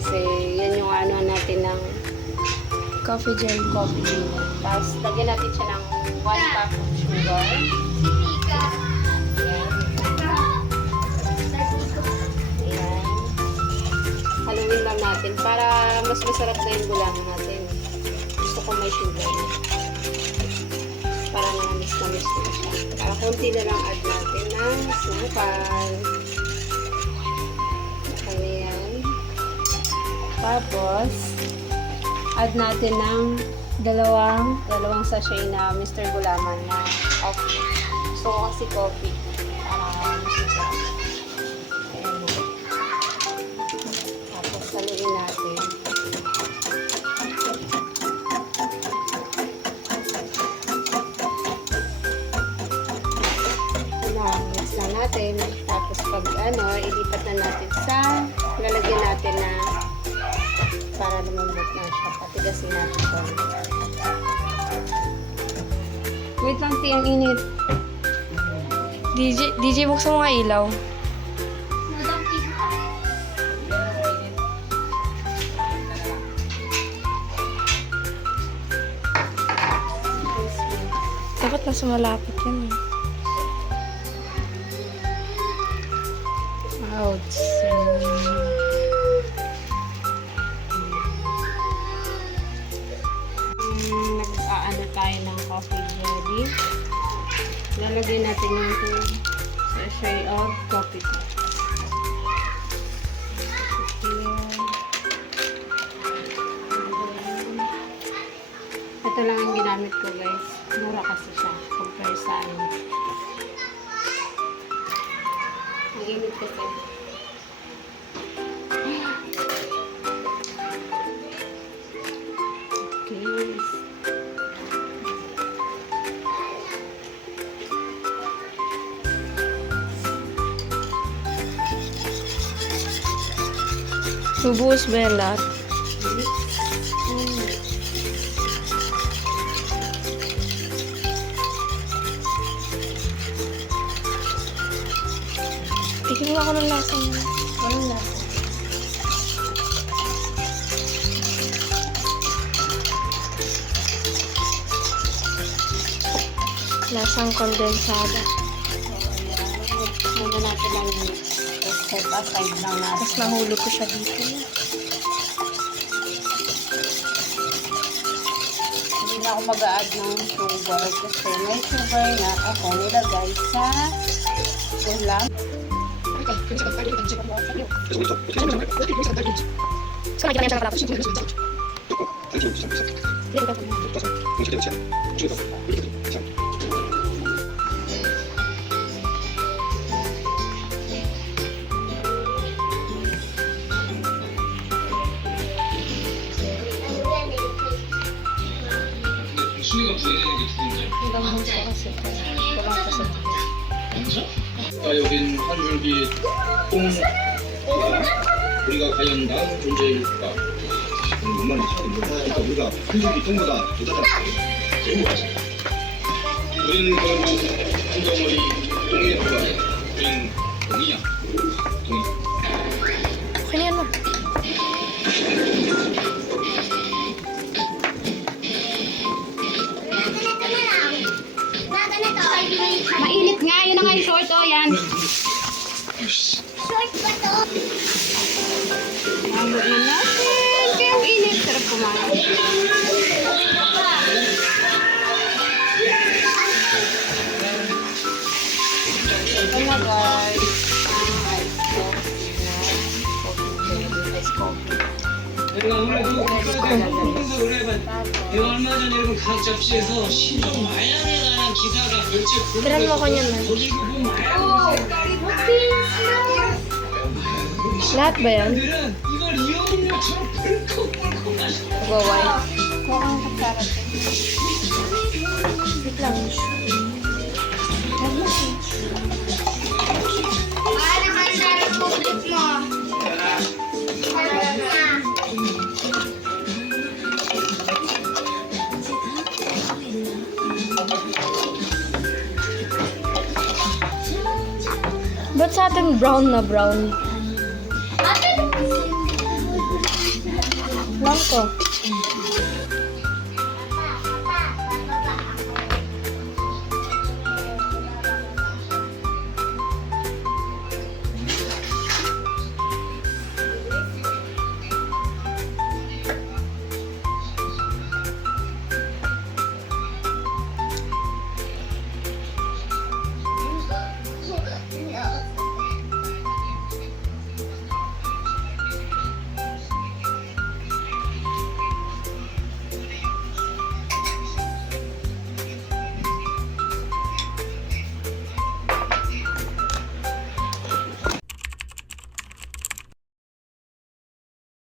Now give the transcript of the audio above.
Kasi yan yung ano natin ng Coffee jelly. coffee gin. Tapos lagyan natin siya ng 1 cup of sugar. Ayan. Haluin lang natin para mas masarap na yung gulaman natin. Gusto ko may sugar. Para na-miss na siya. Para konti na lang add natin ng sukal. Ayan. Tapos, add natin ng dalawang sachet na Mr. Gulaman na coffee. Gusto ko kasi coffee. Para mas masarap. Ayan. Tapos, saluin natin. Mix na natin. Tapos pag ilipat na natin sa lalagyan natin na para lumambot na siya. Patigasin natin ito. Wait lang, ang init. DJ, buksan mo nga ilaw. Dapat nasa malapit yan eh. Ouch. Nag-aano tayo ng coffee jelly. Lalagyan natin yung sachet of coffee. Ito lang ang ginamit ko, guys. Mura kasi siya compare sa amin. Ang init kasi. Okay. Subuhos ba yan lahat? Tignan mo ako ng lasa mo. Walang lasa. Lasang kondensada. Muna natin lang set aside lang natin. Tapos nahulog ko siya dito. Hindi na ako mag-a-add ng sugar kasi may sugar na ako nilagay sa ulam. 수위가 부여되는 게 두근데. 여긴 한 줄기 똥 우리가 과연 나은 존재일까? 뭔 말이지? 그러니까 우리가 한 줄기 똥보다 더 작았어요. 제일 맛있어. 우리는 결국 한 덩어리 똥에 불과해. 우리는 똥이야. 똥이. Okay na yan, ma. Mainit nga, yun na nga yung short, oh, yan. Short ba to? Mabot na natin. Kaya ang init, sarap kumain. Ito na, guys. Ice coffee. 내가 아무래도 국가대 생각을 해봐. 이거 얼마 전에 여러분 각 잡지에서 신종 마약에 관한 기사가 몇째 Tiran mo ko niyan, ma. 거기 그 보면 마약 Lahat ba yan? 들은 이걸 이용료처럼 펄컥펄컥 마시는 Nagwaway. Kung ang kasarat. Wait lang. Para naman sa republic mo. Para na. Ba't sa atin brown na brown? Ate, Blanco.